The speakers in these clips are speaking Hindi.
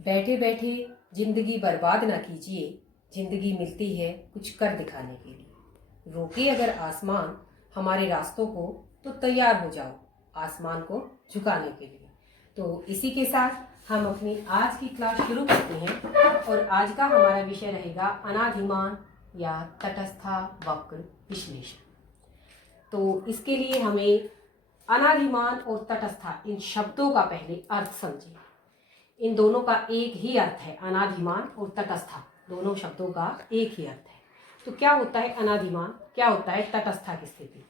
बैठे बैठे जिंदगी बर्बाद ना कीजिए, जिंदगी मिलती है कुछ कर दिखाने के लिए। रोके अगर आसमान हमारे रास्तों को तो तैयार हो जाओ आसमान को झुकाने के लिए। तो इसी के साथ हम अपनी आज की क्लास शुरू करते हैं और आज का हमारा विषय रहेगा अनाधिमान या तटस्था वक्र विश्लेषण। तो इसके लिए हमें अनाधिमान और तटस्था इन शब्दों का पहले अर्थ समझें। इन दोनों का एक ही अर्थ है, अनाधिमान और तटस्था दोनों शब्दों का एक ही अर्थ है। तो क्या होता है अनाधिमान, क्या होता है तटस्था की स्थिति?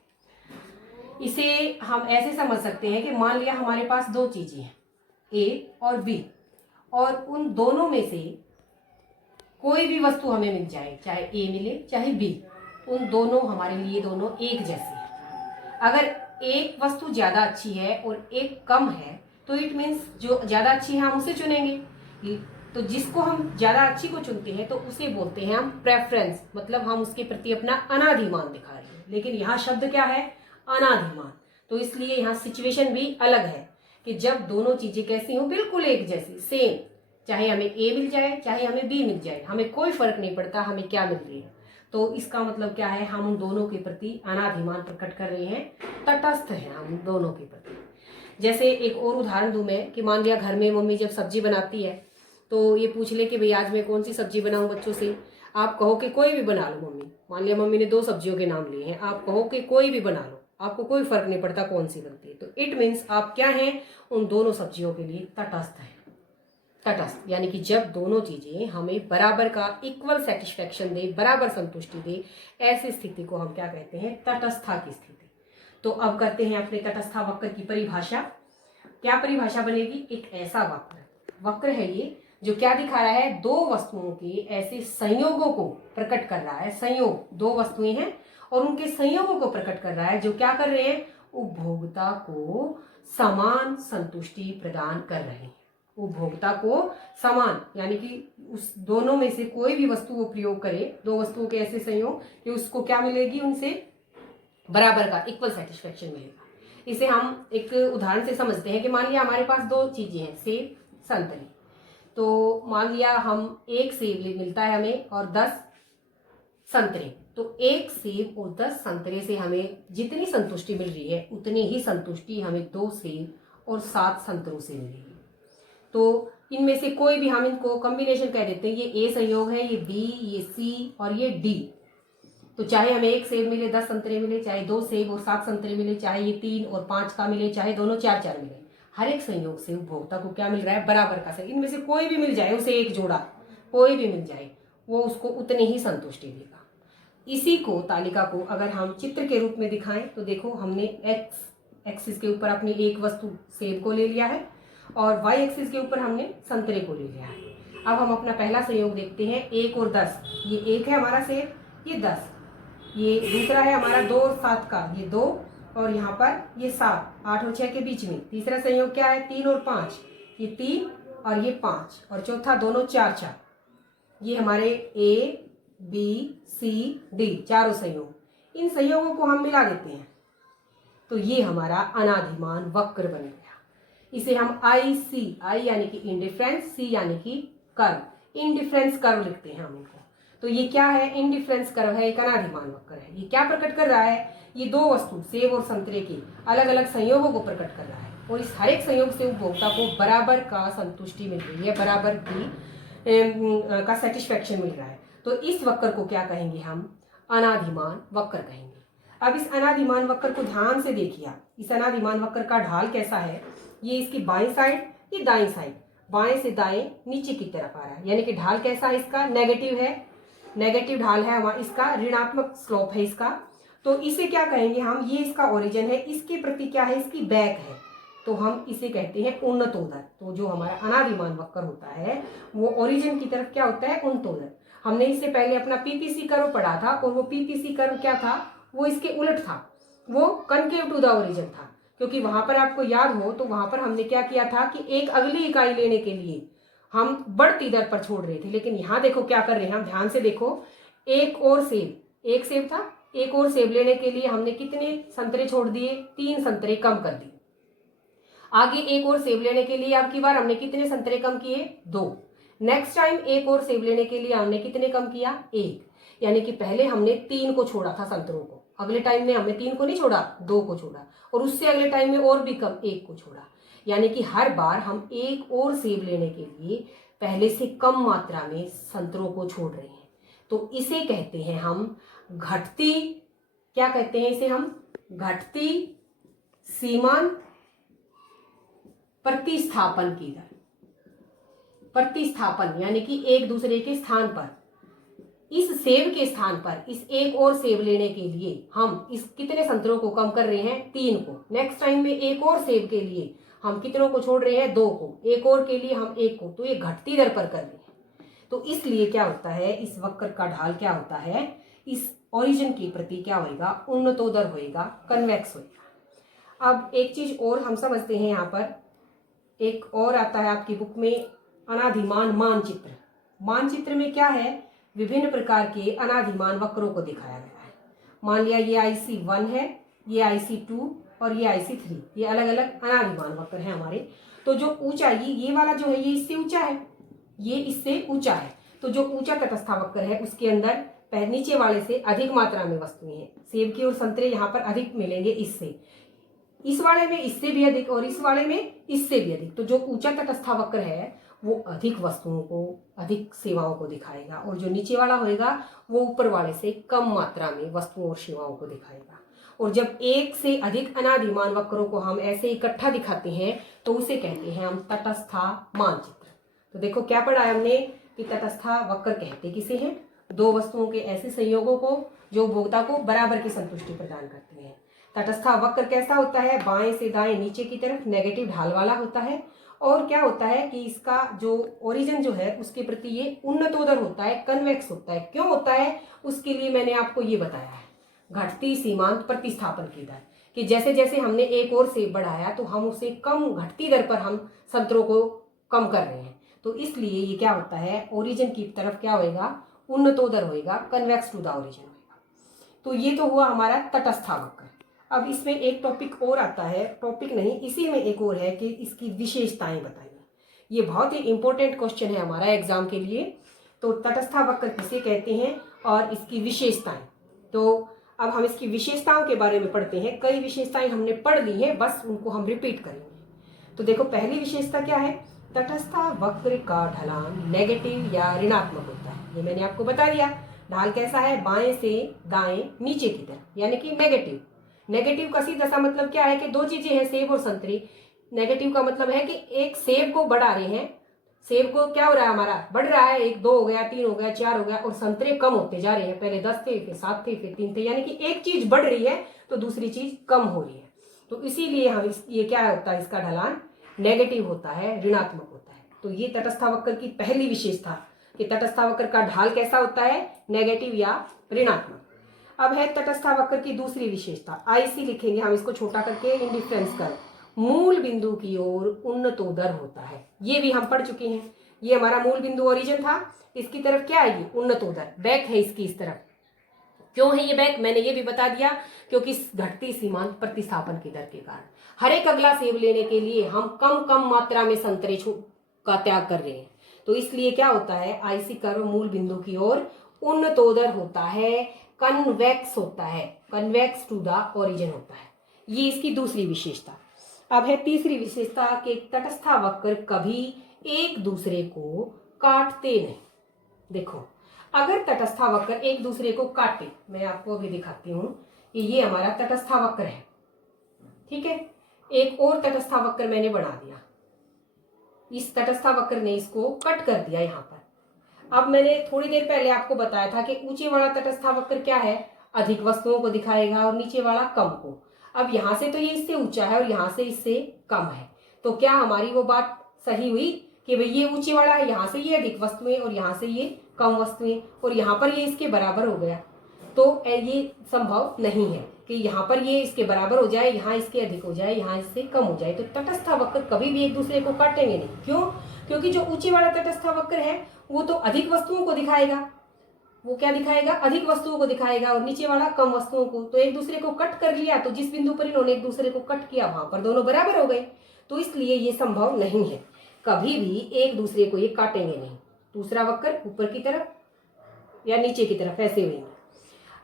इसे हम ऐसे समझ सकते हैं कि मान लिया हमारे पास दो चीजें हैं, ए और बी, और उन दोनों में से कोई भी वस्तु हमें मिल जाए, चाहे ए मिले चाहे बी, उन दोनों हमारे लिए दोनों एक जैसे हैं। अगर एक वस्तु ज्यादा अच्छी है और एक कम है तो इट मीन्स जो ज्यादा अच्छी है हम उसे चुनेंगे। तो जिसको हम ज्यादा अच्छी को चुनते हैं तो उसे बोलते हैं हम प्रेफरेंस, मतलब हम उसके प्रति अपना अनाधिमान दिखा रहे हैं। लेकिन यहाँ शब्द क्या है? अनाधिमान। तो इसलिए यहाँ सिचुएशन भी अलग है कि जब दोनों चीजें कैसी हो, बिल्कुल एक जैसी, सेम, चाहे हमें ए मिल जाए चाहे हमें बी मिल जाए, हमें कोई फर्क नहीं पड़ता हमें क्या मिल रही है। तो इसका मतलब क्या है? हम उन दोनों के प्रति अनाधिमान प्रकट कर रहे हैं, तटस्थ है हम दोनों के प्रति। जैसे एक और उदाहरण दूं मैं कि मान लिया घर में मम्मी जब सब्जी बनाती है तो ये पूछ ले कि भाई आज मैं कौन सी सब्जी बनाऊं बच्चों से। आप कहो कि कोई भी बना लो मम्मी। मान लिया मम्मी ने दो सब्जियों के नाम लिए हैं, आप कहो कि कोई भी बना लो, आपको कोई फर्क नहीं पड़ता कौन सी बनती है। तो इट मीन्स आप क्या हैं? उन दोनों सब्जियों के लिए तटस्थ हैं। तटस्थ यानी कि जब दोनों चीजें हमें बराबर का इक्वल सेटिस्फेक्शन दे, बराबर संतुष्टि दे, ऐसी स्थिति को हम क्या कहते हैं? तटस्था की स्थिति। तो अब करते हैं अपने तटस्था वक्र की परिभाषा। क्या परिभाषा बनेगी? एक ऐसा वक्र है ये जो क्या दिखा रहा है? दो वस्तुओं के ऐसे संयोगों को प्रकट कर रहा है। संयोग, दो वस्तुएं हैं और उनके संयोगों को प्रकट कर रहा है, जो क्या कर रहे हैं? उपभोक्ता को समान संतुष्टि प्रदान कर रहे हैं। उपभोक्ता को समान यानी कि उस दोनों में से कोई भी वस्तु वो प्रयोग करे, दो वस्तुओं के ऐसे संयोग कि उसको क्या मिलेगी? उनसे बराबर का इक्वल सेटिस्फेक्शन मिलेगा। इसे हम एक उदाहरण से समझते हैं कि मान लिया हमारे पास दो चीजें हैं, सेब संतरे। तो मान लिया हम एक सेब मिलता है हमें और 10 संतरे। तो एक सेब और 10 संतरे से हमें जितनी संतुष्टि मिल रही है उतनी ही संतुष्टि हमें 2 सेब और 7 संतरों से मिलेगी। तो इनमें से कोई भी हम इनको कॉम्बिनेशन कह देते हैं, ये ए संयोग है, ये बी, ये सी और ये डी। तो चाहे हमें एक सेब मिले 10 संतरे मिले, चाहे 2 सेब और 7 संतरे मिले, चाहे ये 3 और 5 का मिले, चाहे दोनों 4-4 मिले, हर एक संयोग से उपभोक्ता को क्या मिल रहा है? बराबर का सही। इनमें से कोई भी मिल जाए उसे एक जोड़ा, कोई भी मिल जाए, वो उसको उतनी ही संतुष्टि देगा। इसी को, तालिका को अगर हम चित्र के रूप में दिखाएं तो देखो, हमने एक्स एक्सिस के ऊपर अपनी एक वस्तु सेब को ले लिया है और वाई एक्सिस के ऊपर हमने संतरे को ले लिया है। अब हम अपना पहला संयोग देखते हैं, 1 और 10। ये 1 है हमारा सेब, ये 10। ये दूसरा है हमारा 2 और 7 का, ये 2 और यहाँ पर ये 7, 8 और 6 के बीच में। तीसरा संयोग क्या है? 3 और 5, ये 3 और ये 5, और चौथा दोनों 4-4। ये हमारे ए, बी, सी, डी चारों संयोग। इन संयोगों को हम मिला देते हैं तो ये हमारा अनाधिमान वक्र बन गया। इसे हम आई यानी कि इंडिफरेंस, सी यानी कि कर्व, इंडिफरेंस कर्व लिखते हैं हम इनको। तो ये क्या है? इंडिफरेंस कर्व है, एक अनाधिमान वक्र है। ये क्या प्रकट कर रहा है? ये दो वस्तु सेब और संतरे के अलग अलग संयोगों को प्रकट कर रहा है और इस हर एक संयोग से उपभोक्ता को बराबर का संतुष्टि मिल रही है, बराबर की का सेटिस्फेक्शन मिल रहा है। तो इस वक्र को क्या कहेंगे? हम अनाधिमान वक्र कहेंगे। अब इस अनाधिमान वक्र को ध्यान से देखिए आप। इस अनाधिमान वक्र का ढाल कैसा है? ये इसकी बाईं साइड, ये दाईं साइड, बाएं से दाएं नीचे की तरफ आ रहा है, यानी कि ढाल कैसा है इसका? नेगेटिव है, नेगेटिव ढाल है हमारा इसका, ऋणात्मक स्लोप है इसका। तो इसे क्या कहेंगे हम? ये इसका ओरिजिन है, इसके प्रति क्या है? इसकी बैक है, तो हम इसे कहते हैं उन्नतोदर। तो जो हमारा अनाधिमान वक्र होता है वो ओरिजिन की तरफ क्या होता है? उन्नतोदर। हमने इससे पहले अपना पीपीसी कर्व पढ़ा था और वो पीपीसी कर्व क्या था? वो इसके उलट था, वो कनकेव टू द ओरिजिन था। क्योंकि वहां पर आपको याद हो तो वहां पर हमने क्या किया था कि एक अगली इकाई लेने के लिए हम बढ़ती दर पर छोड़ रहे थे। लेकिन यहाँ देखो क्या कर रहे हैं हम, ध्यान से देखो, एक और सेब, एक सेब था, एक और सेब लेने के लिए हमने कितने संतरे छोड़ दिए? 3 संतरे कम कर दिए। आगे एक और सेब लेने के लिए अब की बार हमने कितने संतरे कम किए? 2। नेक्स्ट टाइम एक और सेब लेने के लिए हमने कितने कम किया? 1। यानी कि पहले हमने 3 को छोड़ा था संतरों को, अगले टाइम में हमने 3 को नहीं छोड़ा, 2 को छोड़ा, और उससे अगले टाइम में और भी कम 1 को छोड़ा। यानी कि हर बार हम एक और सेब लेने के लिए पहले से कम मात्रा में संतरों को छोड़ रहे हैं। तो इसे कहते हैं हम घटती, क्या कहते हैं इसे हम? घटती सीमांत प्रतिस्थापन की दर। प्रतिस्थापन यानी कि एक दूसरे के स्थान पर, इस सेब के स्थान पर इस एक और सेब लेने के लिए हम इस कितने संतरों को कम कर रहे हैं? 3 को। नेक्स्ट टाइम में एक और सेब के लिए हम कितनों को छोड़ रहे हैं? 2 को। एक और के लिए हम 1 को। तो ये घटती दर पर कर रहे हैं। तो इसलिए क्या होता है, इस वक्र का ढाल क्या होता है, इस ओरिजिन के प्रति क्या होएगा? उन्नतोदर होएगा, कन्वेक्स होएगा। अब एक चीज और हम समझते हैं, यहाँ पर एक और आता है आपकी बुक में, अनादिमान मानचित्र। मानचित्र में क्या है? विभिन्न प्रकार के अनादिमान वक्रों को दिखाया गया है। मान लिया ये IC1 है, ये IC2 और ये IC3, ये अलग अलग अनादिमान वक्र हैं हमारे। तो जो ऊंचाई, ये वाला जो है ये इससे ऊंचा है, ये इससे ऊंचा है। तो जो ऊंचा तटस्थ वक्र है उसके अंदर नीचे वाले से अधिक मात्रा में वस्तुएं हैं। सेब की और संतरे यहाँ पर अधिक मिलेंगे इससे, इस वाले में इससे भी अधिक, और इस वाले में इससे भी अधिक। तो जो ऊंचा तटस्थ वक्र है वो अधिक वस्तुओं को, अधिक सेवाओं को दिखाएगा, और जो नीचे वाला होएगा वो ऊपर वाले से कम मात्रा में वस्तुओं और सेवाओं को दिखाएगा। और जब एक से अधिक अनादिमान वक्रों को हम ऐसे इकट्ठा दिखाते हैं तो उसे कहते हैं हम तटस्थ मानचित्र। तो देखो क्या पढ़ा है हमने कि तटस्थ वक्र कहते किसे हैं? 2 वस्तुओं के ऐसे संयोगों को जो उपभोक्ता को बराबर की संतुष्टि प्रदान करते हैं। तटस्थ वक्र कैसा होता है? बाएं से दाएं नीचे की तरफ नेगेटिव ढाल वाला होता है। और क्या होता है कि इसका जो ओरिजिन जो है उसके प्रति ये उन्नतोदर होता है, कन्वेक्स होता है। क्यों होता है? उसके लिए मैंने आपको ये बताया है, घटती सीमांत प्रतिस्थापन की दर, कि जैसे जैसे हमने एक और सेब बढ़ाया तो हम उसे कम घटती दर पर हम संतरों को कम कर रहे हैं। तो इसलिए ये क्या होता है, ओरिजिन की तरफ क्या होएगा? उन्नतोदर होएगा, कन्वेक्स टू द ओरिजिन होएगा। तो ये तो हुआ हमारा तटस्थ वक्र। अब इसमें एक टॉपिक और आता है, टॉपिक नहीं इसी में एक और है कि इसकी विशेषताएं बताइए। ये बहुत ही इंपॉर्टेंट क्वेश्चन है हमारा एग्जाम के लिए। तो तटस्थ वक्र किसे कहते हैं और इसकी विशेषताएं। तो अब हम इसकी विशेषताओं के बारे में पढ़ते हैं। कई विशेषताएं हमने पढ़ ली हैं, बस उनको हम रिपीट करेंगे। तो देखो पहली विशेषता क्या है? तटस्थ वक्र का ढलान नेगेटिव या ऋणात्मक होता है। ये मैंने आपको बता दिया। ढाल कैसा है? बाएं से दाएं नीचे की तरफ, यानी कि नेगेटिव। नेगेटिव का सीधा सा मतलब क्या है कि 2 चीजें हैं, सेब और संतरी। नेगेटिव का मतलब है कि एक सेब को बढ़ा रहे हैं, सेब को क्या हो रहा है हमारा? बढ़ रहा है, 1 2 हो गया, 3 हो गया, 4 हो गया, और संतरे कम होते जा रहे हैं। पहले 10 थे, फिर 7 थे, फिर 3 थे। यानी कि एक चीज बढ़ रही है तो दूसरी चीज कम हो रही है। तो इसीलिए हम ये क्या होता है, इसका ढलान नेगेटिव होता है, ऋणात्मक होता है। तो ये तटस्थ वक्र की पहली विशेषता कि तटस्थ वक्र का ढाल कैसा होता है? नेगेटिव या ऋणात्मक। अब है तटस्थ वक्र की दूसरी विशेषता, IC लिखेंगे हम इसको छोटा करके, इंडिफरेंस कर, मूल बिंदु की ओर उन्नतोदर होता है। ये भी हम पढ़ चुके हैं। ये हमारा मूल बिंदु ओरिजिन था, इसकी तरफ क्या आएगी? उन्नतोदर, बैक है इसकी इस तरफ। क्यों है ये बैक? मैंने ये भी बता दिया, क्योंकि घटती सीमांत प्रतिस्थापन की दर के कारण हर एक अगला सेब लेने के लिए हम कम कम मात्रा में संतरे का त्याग कर रहे हैं। तो इसलिए क्या होता है, IC कर्व मूल बिंदु की ओर उन्नतोदर होता है, कन्वेक्स होता है, कन्वेक्स टू द ओरिजिन होता है। ये इसकी दूसरी विशेषता। अब है तीसरी विशेषता कि तटस्थ वक्र कभी एक दूसरे को काटते नहीं। देखो अगर तटस्थ वक्र एक दूसरे को काटे, मैं आपको अभी दिखाती हूं कि ये हमारा तटस्थ वक्र है, ठीक है। एक और तटस्थ वक्र मैंने बना दिया, इस तटस्थ वक्र ने इसको कट कर दिया यहाँ पर। अब मैंने थोड़ी देर पहले आपको बताया था कि ऊंचे वाला तटस्थ वक्र क्या है? अधिक वस्तुओं को दिखाएगा, और नीचे वाला कम को। अब यहाँ से तो ये इससे ऊंचा है और यहाँ से इससे कम है। तो क्या हमारी वो बात सही हुई कि भाई ये ऊंचे वाला है, यहाँ से ये अधिक वस्तुएं और यहाँ से ये कम वस्तुएं, और यहाँ पर ये इसके बराबर हो गया? तो ये संभव नहीं है कि यहाँ पर ये इसके बराबर हो जाए, यहाँ इसके अधिक हो जाए, यहाँ इससे कम हो जाए। तो तटस्थ वक्र कभी भी एक दूसरे को काटेंगे नहीं। क्यों? क्योंकि जो ऊंचे वाला तटस्थ वक्र है वो तो अधिक वस्तुओं को दिखाएगा। वो क्या दिखाएगा? अधिक वस्तुओं को दिखाएगा, और नीचे वाला कम वस्तुओं को। तो एक दूसरे को कट कर लिया, तो जिस बिंदु पर इन्होंने एक दूसरे को कट किया वहां पर दोनों बराबर हो गए। तो इसलिए ये संभव नहीं है, कभी भी एक दूसरे को ये काटेंगे नहीं। दूसरा वक्र ऊपर की तरफ या नीचे की तरफ ऐसे हुए।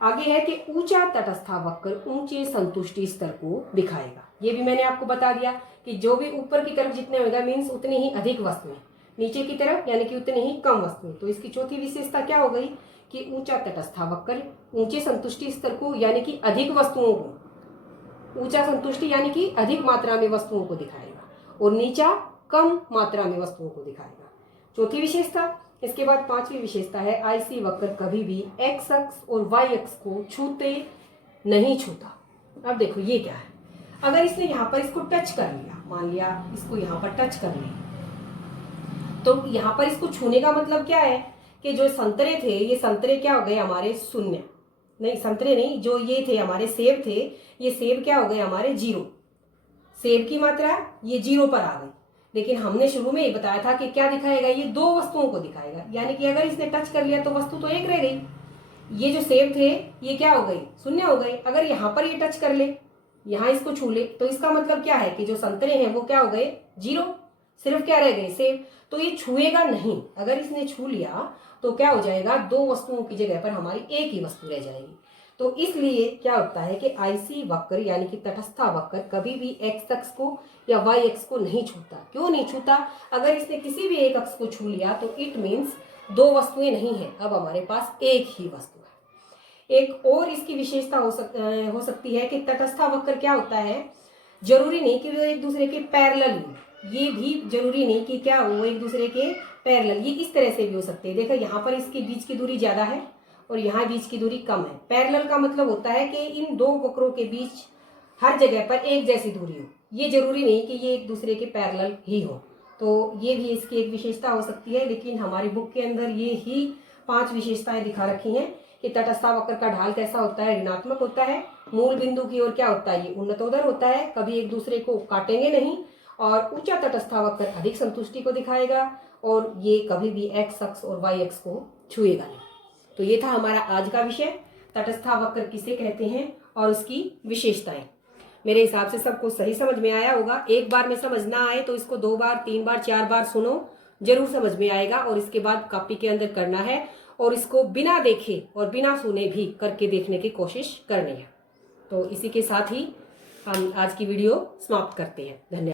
आगे है कि ऊंचा तटस्था वक्र ऊंचे संतुष्टि स्तर को दिखाएगा। ये भी मैंने आपको बता दिया कि जो भी ऊपर की तरफ जितने होगा मीन्स उतनी ही अधिक वस्तुएं, नीचे की तरफ यानी कि उतनी ही कम वस्तुएं। तो इसकी चौथी विशेषता क्या हो गई कि ऊंचा तटस्था वक्र ऊंचे संतुष्टि स्तर को यानी कि अधिक वस्तुओं को, ऊंचा संतुष्टि यानी कि अधिक मात्रा में वस्तुओं को दिखाएगा और नीचा कम मात्रा में वस्तुओं को दिखाएगा। चौथी विशेषता। इसके बाद पांचवी विशेषता है आईसी वक्र कभी भी एक्स अक्ष और वाई अक्ष को छूते नहीं छूता। अब देखो ये क्या है, अगर इसने यहाँ पर इसको टच कर लिया, मान लिया इसको यहाँ पर टच कर लिया, तो यहाँ पर इसको छूने का मतलब क्या है कि जो संतरे थे ये संतरे क्या हो गए हमारे शून्य, नहीं संतरे नहीं, जो ये थे हमारे सेब थे, ये सेब क्या हो गए हमारे 0, सेब की मात्रा ये 0 पर आ गई। लेकिन हमने शुरू में ये बताया था कि क्या दिखाएगा, ये 2 वस्तुओं को दिखाएगा, यानी कि अगर इसने टच कर लिया तो वस्तु तो एक रह गई। ये जो सेब थे ये क्या हो गई, 0 हो गए। अगर यहाँ पर ये टच कर ले, यहाँ इसको छू ले, तो इसका मतलब क्या है कि जो संतरे हैं वो क्या हो गए 0, सिर्फ क्या रह गए सेब। तो ये छुएगा नहीं, अगर इसने छू लिया तो क्या हो जाएगा, 2 वस्तुओं की जगह पर हमारी एक ही वस्तु रह जाएगी। तो इसलिए क्या होता है कि आईसी वक्र यानी कि तटस्था वक्र कभी भी एक्स अक्ष को या वाई अक्ष को नहीं छूता। क्यों नहीं छूता, अगर इसने किसी भी एक अक्ष को छू लिया तो इट मीन्स 2 वस्तुएं नहीं है, अब हमारे पास एक ही वस्तु है। एक और इसकी विशेषता हो सकती है कि तटस्था वक्र क्या होता है, जरूरी नहीं कि वो एक दूसरे के पैरेलल हो, ये भी जरूरी नहीं कि क्या वो एक दूसरे के पैरेलल, ये इस तरह से भी हो सकते हैं। देखो यहाँ पर इसके बीच की दूरी ज्यादा है और यहाँ बीच की दूरी कम है। पैरेलल का मतलब होता है कि इन 2 वक्रों के बीच हर जगह पर एक जैसी दूरी हो, ये जरूरी नहीं कि ये एक दूसरे के पैरेलल ही हो। तो ये भी इसकी एक विशेषता हो सकती है, लेकिन हमारी बुक के अंदर ये ही 5 विशेषताएं दिखा रखी हैं कि तटस्था वक्र का ढाल कैसा होता है, ऋणात्मक होता है, मूल बिंदु की ओर क्या होता है, ये उन्नतोदर होता है, कभी एक दूसरे को काटेंगे नहीं, और ऊंचा तटस्था वक्र अधिक संतुष्टि को दिखाएगा, और ये कभी भी एक्स अक्ष और वाई अक्ष को छुएगा नहीं। तो ये था हमारा आज का विषय, तटस्था वक्र किसे कहते हैं और उसकी विशेषताएं। मेरे हिसाब से सबको सही समझ में आया होगा। एक बार में समझ ना आए तो इसको 2 बार 3 बार 4 बार सुनो, जरूर समझ में आएगा। और इसके बाद कॉपी के अंदर करना है और इसको बिना देखे और बिना सुने भी करके देखने की कोशिश करनी है। तो इसी के साथ ही हम आज की वीडियो समाप्त करते हैं। धन्यवाद।